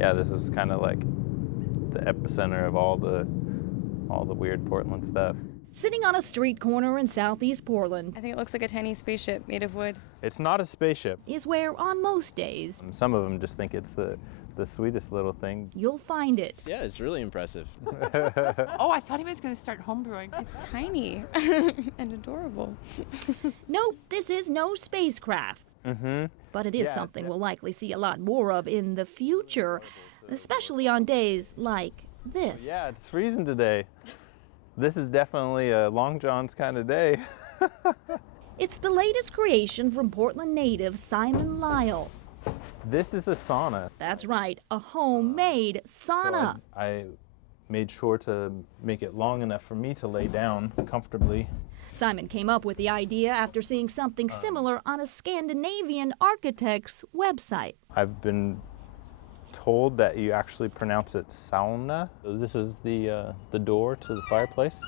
Yeah, this is kind of like the epicenter of all the weird Portland stuff. Sitting on a street corner in southeast Portland, I think it looks like a tiny spaceship made of wood. It's not a spaceship. is where on most days Some of them just think it's the sweetest little thing. you'll find it. Yeah, it's really impressive. Oh, I thought he was going to start homebrewing. It's tiny and adorable. Nope, this is no spacecraft. But it is Yeah, something we'll likely see a lot more of in the future, especially on days like this. Yeah, it's freezing today. This is definitely a Long John's kind of day. It's the latest creation from Portland native Simon Lyle. This is a sauna. That's right, a homemade sauna. So I made sure to make it long enough for me to lay down comfortably. Simon came up with the idea after seeing something similar on a Scandinavian architect's website. I've been told that you actually pronounce it sauna. So this is the door to the fireplace.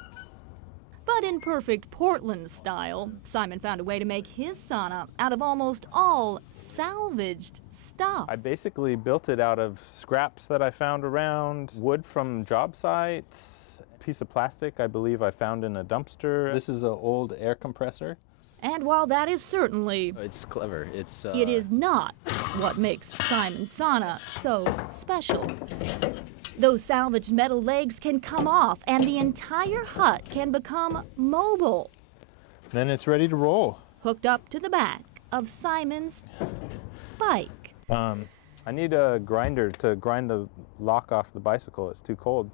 But in perfect Portland style, Simon found a way to make his sauna out of almost all salvaged stuff. I basically built it out of scraps that I found around, wood from job sites, a piece of plastic I believe I found in a dumpster. This is an old air compressor. And while that is certainly, It's clever. it is not what makes Simon's sauna so special. Those salvaged metal legs can come off and the entire hut can become mobile, Then it's ready to roll. hooked up to the back of Simon's bike. I need a grinder to grind the lock off the bicycle. It's too cold.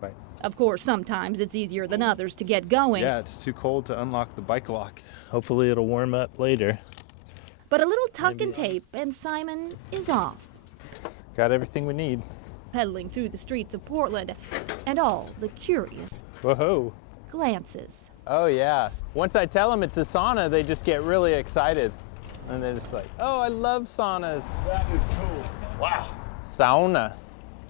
Right. Of course, sometimes it's easier than others to get going. Yeah, it's too cold to unlock the bike lock. Hopefully it'll warm up later. But a little tuck and tape and Simon is off, Got everything we need. pedaling through the streets of Portland and all the curious Whoa. glances. Oh yeah. Once I tell them it's a sauna, they just get really excited. And they're just like, oh, I love saunas. That is cool. Wow. Sauna.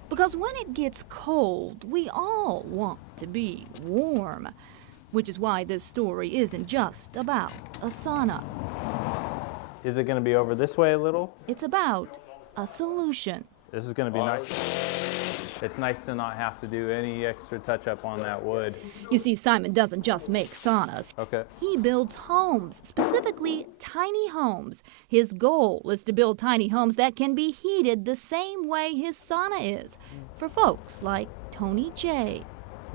Because when it gets cold, we all want to be warm, which is why this story isn't just about a sauna. Is it gonna be over this way a little? It's about a solution. This is gonna be nice. It's nice to not have to do any extra touch up on that wood. You see, Simon doesn't just make saunas. Okay. He builds homes, specifically tiny homes. His goal is to build tiny homes that can be heated the same way his sauna is, for folks like Tony J.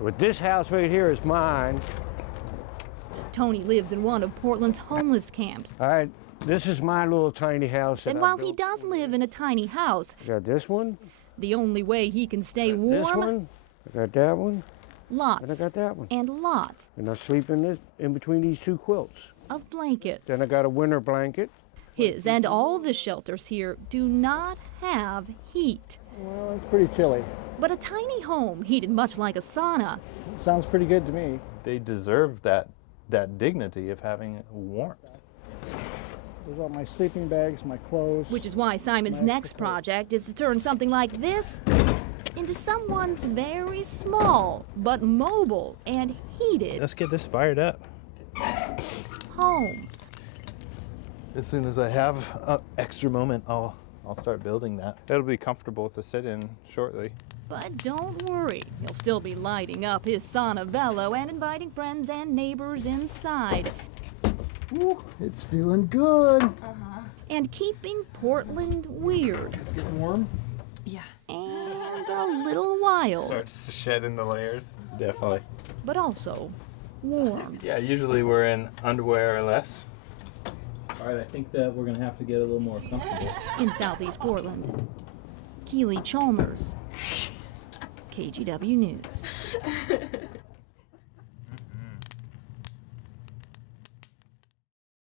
But this house right here is mine. Tony lives in one of Portland's homeless camps. All right, this is my little tiny house. that And I while he built. does live in a tiny house, I got this one, the only way he can stay this warm, one, I got that one, and I lots got that one. and lots And I sleep in between these two quilts. of blankets. Then I got a winter blanket. His and all the shelters here do not have heat. Well, it's pretty chilly. But a tiny home heated much like a sauna Sounds pretty good to me. They deserve that dignity of having warmth. There's all my sleeping bags, my clothes. which is why Simon's next project is to turn something like this into someone's very small but mobile and heated Let's get this fired up. home. As soon as I have an extra moment, I'll start building that. It'll be comfortable to sit in shortly. But don't worry, he'll still be lighting up his sauna velo and inviting friends and neighbors inside Ooh, it's feeling good. and keeping Portland weird It's getting warm. Yeah. and a little wild, Starts to shed in the layers. Definitely. but also warm. Yeah, usually we're in underwear or less. All right, I think that we're gonna have to get a little more comfortable. In southeast Portland, Keely Chalmers, KGW News.